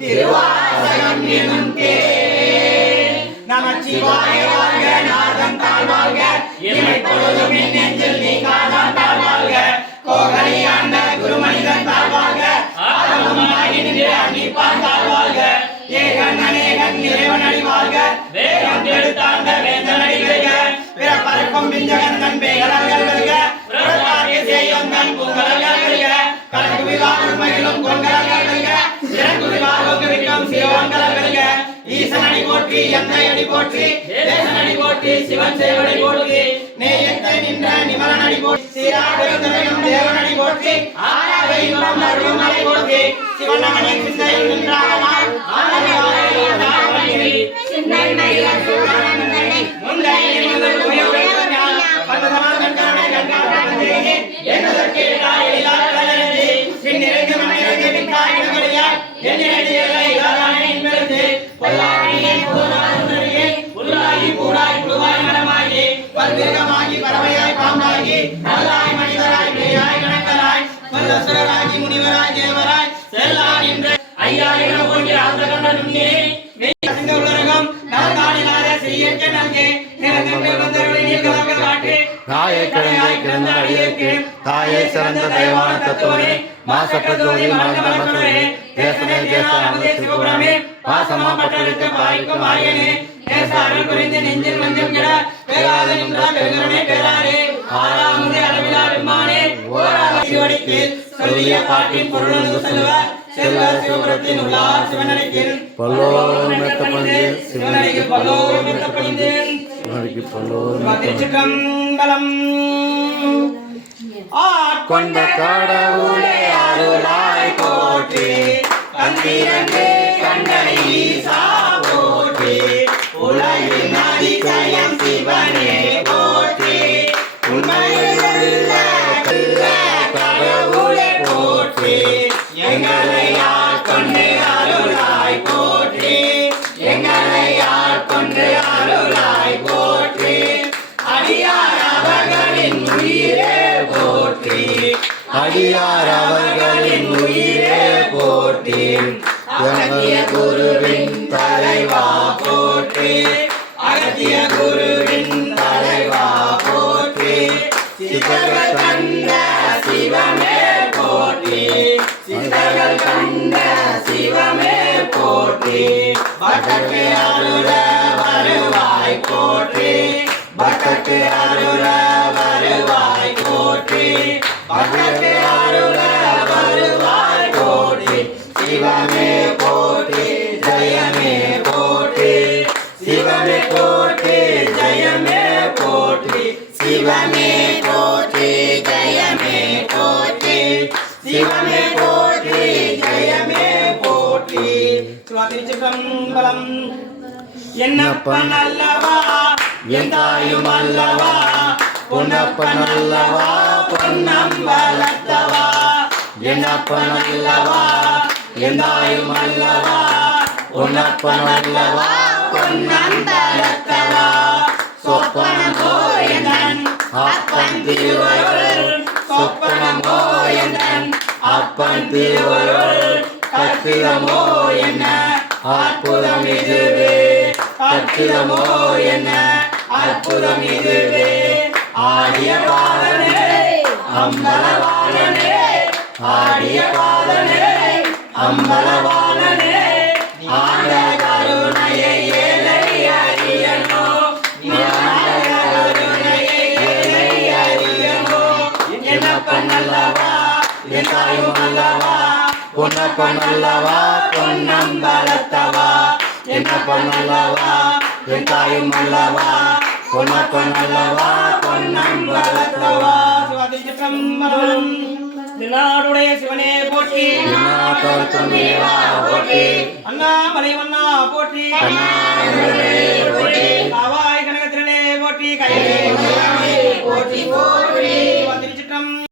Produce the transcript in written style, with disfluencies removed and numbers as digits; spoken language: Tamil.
திருவாசகம் எனும் நமச்சிவாய வாழ்க நாதம் தாழ்வாழ்க இமைப்பொழுதும் என் நெஞ்சில் நீங்காதான் தாழ்வாழ்க கோகலி ஆண்ட குருமனிதன் தாழ்வாழ்க ஆகமமாகி நின்ற அன்னிப்பான் தாழ்வாழ்க ஏகன் அநேகன் இறைவன் அடிவாழ்க வேகம் எடுத்தாண்ட வேந்தன் அடிகளுக பிறப்பருக்கும் பிஞ்சகந்தன் பேகலர்கள் வருக பிறப்பார்க்கு செய்யும் தன் பூங்கலர்கள் வருக கலக்கு விவாகம் மகிழும் கொங்கலர்கள் வருக சிறப்பு விவாகம் விற்கும் சிறுவன்கள் வருக ஈசன் அடி போற்றி எந்தை அடி போற்றி தேசன் அடி போற்றி சிவன் சேவடி போற்றி நேயத்தை நின்ற நிமலன் அடி போற்றி சீராடும் தேவன் அடி போற்றி ஆராக இன்பம் அருளும் அடி போற்றி சிவன் அவனை சிந்தையில் நின்றானால் சிந்தை மயிலன் சூழனந்தனை முந்தை முதல் உயர்வுடன் பந்ததமான கருணை கண்டாடே என்னதற்கு எழிலாளரே பின்னிறங்கு மண்ணிறங்கு விக்காயினமடியா என்னிடையே இலாதானே என்பது பொல்லாடியே போனானே புல்லாகி பூராய் புழுவாய் மரமாகி பல்விருகமாகி பறவையாய் பாம்பாகி நல்லாய் மனிதராய் பேயாய் கணக்கராய் வல்லசுரராகி முனிவராய் தேவராய் செல்லாய் என்ற ஐயா என போன்ற அந்த கண்ட நுண்ணே மெய்யசிங்க உலகம் நலங்காணினாரே செய்யற்க நல்கே நிறங்கள் வந்தவர்களை நீர்களாக காட்டு தாயை கிடந்த அடியேற்கு தாயை சிறந்த தெய்வான தத்துவனே மாசற்ற ஜோதி மலர்ந்த மற்றவரே தேசனே தேச அமுதே சிவபுரமே பாசமா பட்டெடுத்த பாய்க்கும் ஆயனே தேசாரில் புரிந்து நெஞ்சில் மஞ்சம் கிட பேராத நின்றார் பெருங்கரனே பேராரே ஆறாமுதே அளவிலா பெருமானே ஓராவடிக்கு சொல்லிய பாட்டின் பொருளும் செல்வார் செல்வர் சிவபுரத்தின் உள்ளார் சிவனடிக்கில் பல்லோரும் மெத்தப்பணிந்து சிவனடிக்கு பல்லோரும் மெத்தப்பணிந்து சிவனடிக்கு பல்லோரும் திருச்சிற்றம்பலம் கொண்ட கடவுளே அருளாய் போற்றி கந்திரண்டு கண்ட ஈசா போற்றி உலகின் அதிசயம் சிவனே போற்றி உண்மையுள்ள கடவுளே போற்றி எங்களை ஆட்கொண்டு அருளாய் போற்றி எங்களை ஆட்கொண்டு அருளாய் போற்றி அடியார் அவர்களின் உயிரே போற்றி அடியார் அவர்களின் உயிரே போற்றி அகத்திய குருவின் தலைவா போற்றி அகத்திய குருவின் தலைவா போற்றி சித்தர்கள் கண்ட சிவமே போற்றி சித்தர்கள் கண்ட சிவமே போற்றி பட்டக்கு அருள வருவாய் போற்றி பட்டக்கு அருள வருவாய் போற்றி பட்டக்கு அருள வருவாய் போற்றி சிவமே போற்றி ஜெயமே போற்றி சிவமே போற்றி ஜெயமே போற்றி சிவமே போற்றி ஜெயமே போற்றி சிவமே போற்றி ஜெயமே போற்றி திருச்சிற்றம்பலம் என்னப்பன் அல்லவா என் தாயும் அல்லவா பொன்னப்பன் அல்லவா பொன்னம்பலத்தவா என்னப்பன் அல்லவா என் தாயும் அல்லவா பொன்னப்பன் அல்லவா பொன்னம்பலத்தவா சொப்பனம் போயந்தன் அப்பன் திருவருள் சொப்பனம் போயந்தன் அப்பன் திருவருள் கற்பிதமோ என்ன அற்புதம் இதுவே கற்பிதமோ என்ன அற்புதம் இதுவே ஆடிய பாதனே அம்பலவாளனே ஆடிய பாதனே அம்பலவாளனே ஆண்ட கருணையை ஏழை அறியனோ ஆண்ட கருணையை ஏழை அறியனோ என்னப்பன் அல்லவா என் தாயும் அல்லவா பொன்னப்பன் அல்லவா பொன்னம்பலத்தவா என்னப்பன் அல்லவா என் தாயும் அல்லவா பொன்னப்பன் அல்லவா பொன்னம்பலத்தவா திருச்சிற்றம்பலம் நாடுடைய சிவனே போற்றி போற்றி அண்ணாமலை வண்ணா போற்றி காவாய் கனகத்திரனே போற்றி கையிலே போற்றி போற்றி